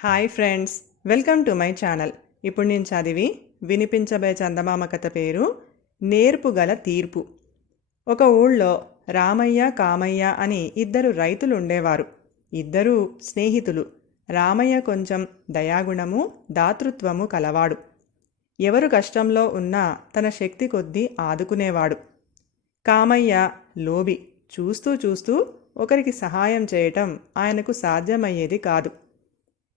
Hi friends welcome to my channel ఇప్పుడు నేను చదివి వినిపించబోయే చందమామ కథ పేరు నేర్పు గల తీర్పు. ఒక ఊళ్ళో రామయ్య కామయ్య అని ఇద్దరు రైతులు ఉండేవారు. ఇద్దరూ స్నేహితులు. రామయ్య కొంచెం దయాగుణము దాతృత్వము కలవాడు. ఎవరు కష్టంలో ఉన్నా తన శక్తి కొద్దీ ఆదుకునేవాడు. కామయ్య లోబి. చూస్తూ చూస్తూ ఒకరికి సహాయం చేయటం ఆయనకు సాధ్యమయ్యేది కాదు.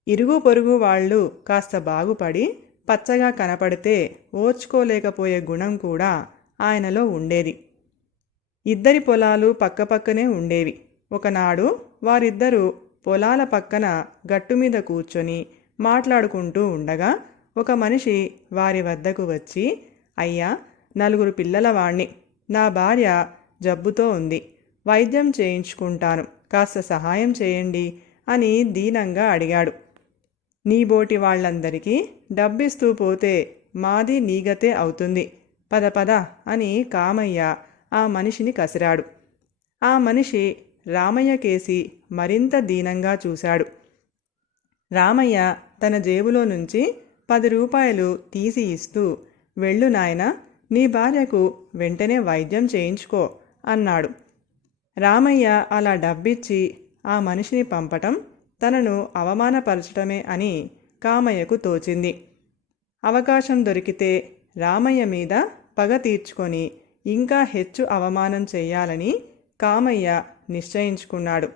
ఇరుగు పొరుగు వాళ్ళు కాస్త బాగుపడి పచ్చగా కనపడితే ఓర్చుకోలేకపోయే గుణం కూడా ఆయనలో ఉండేది. ఇద్దరి పొలాలు పక్కపక్కనే ఉండేవి. ఒకనాడు వారిద్దరూ పొలాల పక్కన గట్టు మీద కూర్చొని మాట్లాడుకుంటూ ఉండగా ఒక మనిషి వారి వద్దకు వచ్చి అయ్యా నలుగురు పిల్లల వాణ్ణి. నా భార్య జబ్బుతో ఉంది. వైద్యం చేయించుకుంటాను. కాస్త సహాయం చేయండి అని దీనంగా అడిగాడు. నీబోటి వాళ్ళందరికీ డబ్బిస్తూ పోతే మాది నీగతే అవుతుంది. పద పద అని కామయ్య ఆ మనిషిని కసిరాడు. ఆ మనిషి రామయ్య కేసి మరింత దీనంగా చూశాడు. రామయ్య తన జేబులో నుంచి పది రూపాయలు తీసి ఇస్తూ వెళ్ళు నాయన నీ భార్యకు వెంటనే వైద్యం చేయించుకో అన్నాడు. రామయ్య అలా డబ్బిచ్చి ఆ మనిషిని పంపటం తనను అవమానపరచటమే అని కామయ్యకు తోచింది. అవకాశం దొరికితే రామయ్య మీద పగ తీర్చుకొని ఇంకా హెచ్చు అవమానం చేయాలని కామయ్య నిశ్చయించుకున్నాడు.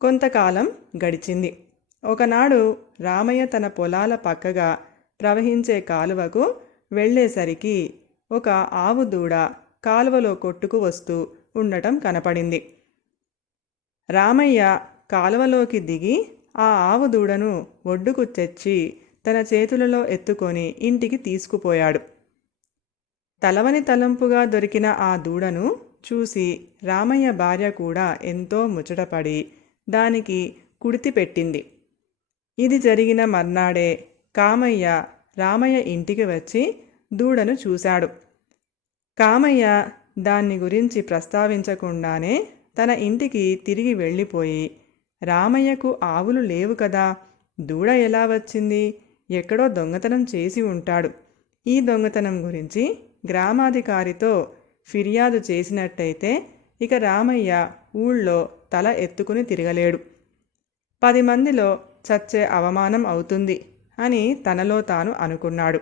కొంతకాలం గడిచింది. ఒకనాడు రామయ్య తన పొలాల పక్కగా ప్రవహించే కాలువకు వెళ్ళేసరికి ఒక ఆవు దూడ కాలువలో కొట్టుకు వస్తూ ఉండటం కనపడింది. రామయ్య కాలువలోకి దిగి ఆ ఆవు దూడను ఒడ్డుకు తెచ్చి తన చేతులలో ఎత్తుకొని ఇంటికి తీసుకుపోయాడు. తలవని తలంపుగా దొరికిన ఆ దూడను చూసి రామయ్య భార్య కూడా ఎంతో ముచ్చటపడి దానికి కుడితి పెట్టింది. ఇది జరిగిన మర్నాడే కామయ్య రామయ్య ఇంటికి వచ్చి దూడను చూశాడు. కామయ్య దాన్ని గురించి ప్రస్తావించకుండానే తన ఇంటికి తిరిగి వెళ్ళిపోయి రామయ్యకు ఆవులు లేవు కదా. దూడ ఎలా వచ్చింది? ఎక్కడో దొంగతనం చేసి ఉంటాడు. ఈ దొంగతనం గురించి గ్రామాధికారితో ఫిర్యాదు చేసినట్టయితే ఇక రామయ్య ఊళ్ళో తల ఎత్తుకుని తిరగలేడు. పది మందిలో చచ్చే అవమానం అవుతుంది అని తనలో తాను అనుకున్నాడు.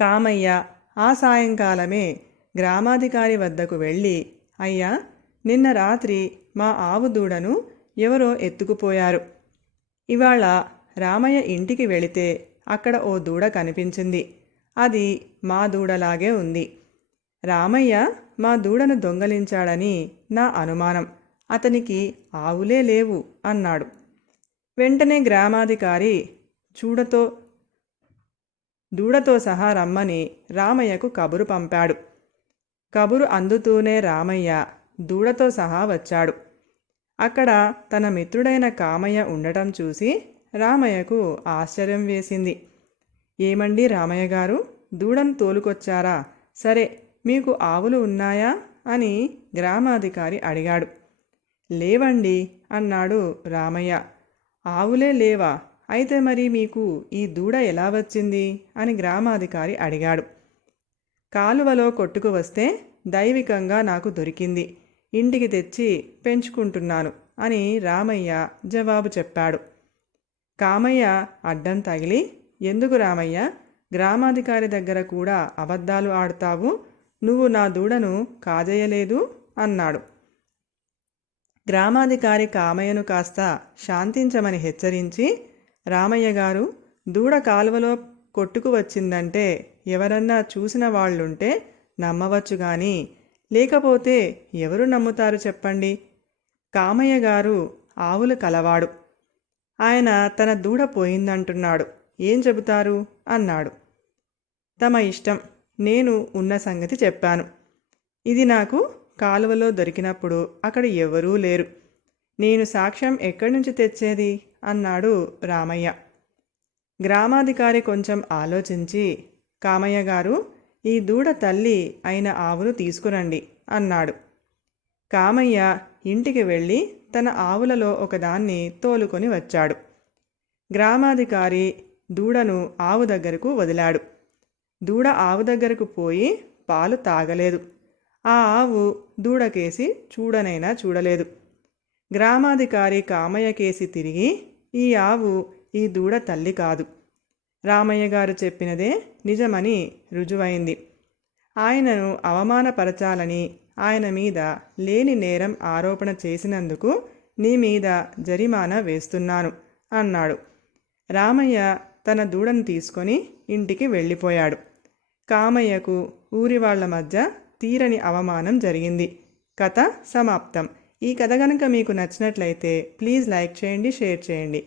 కామయ్య ఆ సాయంకాలమే గ్రామాధికారి వద్దకు వెళ్ళి అయ్యా నిన్న రాత్రి మా ఆవు దూడను ఎవరో ఎత్తుకుపోయారు. ఇవాళ రామయ్య ఇంటికి వెళితే అక్కడ ఓ దూడ కనిపించింది. అది మా దూడలాగే ఉంది. రామయ్య మా దూడను దొంగలించాడని నా అనుమానం. అతనికి ఆవులే లేవు అన్నాడు. వెంటనే గ్రామాధికారి చూడతో దూడతో సహా రమ్మని రామయ్యకు కబురు పంపాడు. కబురు అందుతూనే రామయ్య దూడతో సహా వచ్చాడు. అక్కడ తన మిత్రుడైన కామయ్య ఉండటం చూసి రామయ్యకు ఆశ్చర్యం వేసింది. ఏమండి రామయ్య గారు? దూడను తోలుకొచ్చారా? సరే మీకు ఆవులు ఉన్నాయా? అని గ్రామాధికారి అడిగాడు. లేవండి అన్నాడు రామయ్య. ఆవులే లేవా? అయితే మరి మీకు ఈ దూడ ఎలా వచ్చింది? అని గ్రామాధికారి అడిగాడు. కాలువలో కొట్టుకు వస్తే దైవికంగా నాకు దొరికింది. ఇంటికి తెచ్చి పెంచుకుంటున్నాను అని రామయ్య జవాబు చెప్పాడు. కామయ్య అడ్డం తగిలి ఎందుకు రామయ్య? గ్రామాధికారి దగ్గర కూడా అబద్ధాలు ఆడుతావు? నువ్వు నా దూడను కాజేయలేదు? అన్నాడు. గ్రామాధికారి కామయ్యను కాస్త శాంతించమని హెచ్చరించి రామయ్య గారు దూడ కాలువలో కొట్టుకు వచ్చిందంటే ఎవరన్నా చూసిన వాళ్ళుంటే నమ్మవచ్చు కానీ లేకపోతే ఎవరు నమ్ముతారు చెప్పండి? కామయ్య గారు ఆవులు కలవాడు. ఆయన తన దూడ పోయిందంటున్నాడు. ఏం చెబుతారు? అన్నాడు. తమ ఇష్టం. నేను ఉన్న సంగతి చెప్పాను. ఇది నాకు కాలువలో దొరికినప్పుడు అక్కడ ఎవరూ లేరు. నేను సాక్ష్యం ఎక్కడి నుంచి తెచ్చేది? అన్నాడు రామయ్య. గ్రామాధికారి కొంచెం ఆలోచించి కామయ్య గారు ఈ దూడ తల్లి అయిన ఆవును తీసుకురండి అన్నాడు. కామయ్య ఇంటికి వెళ్ళి తన ఆవులలో ఒకదాన్ని తోలుకొని వచ్చాడు. గ్రామాధికారి దూడను ఆవు దగ్గరకు వదిలాడు. దూడ ఆవు దగ్గరకు పోయి పాలు తాగలేదు. ఆ ఆవు దూడకేసి చూడనైనా చూడలేదు. గ్రామాధికారి కామయ్య కేసి తిరిగి ఈ ఆవు ఈ దూడ తల్లి కాదు. రామయ్య గారు చెప్పినదే నిజమని రుజువైంది. ఆయనను అవమానపరచాలని ఆయన మీద లేని నేరం ఆరోపణ చేసినందుకు నీ మీద జరిమానా వేస్తున్నాను అన్నాడు. రామయ్య తన దూడను తీసుకొని ఇంటికి వెళ్ళిపోయాడు. కామయ్యకు ఊరి వాళ్ళ మధ్య తీరని అవమానం జరిగింది. కథ సమాప్తం. ఈ కథ కనుక మీకు నచ్చినట్లయితే ప్లీజ్ లైక్ చేయండి షేర్ చేయండి.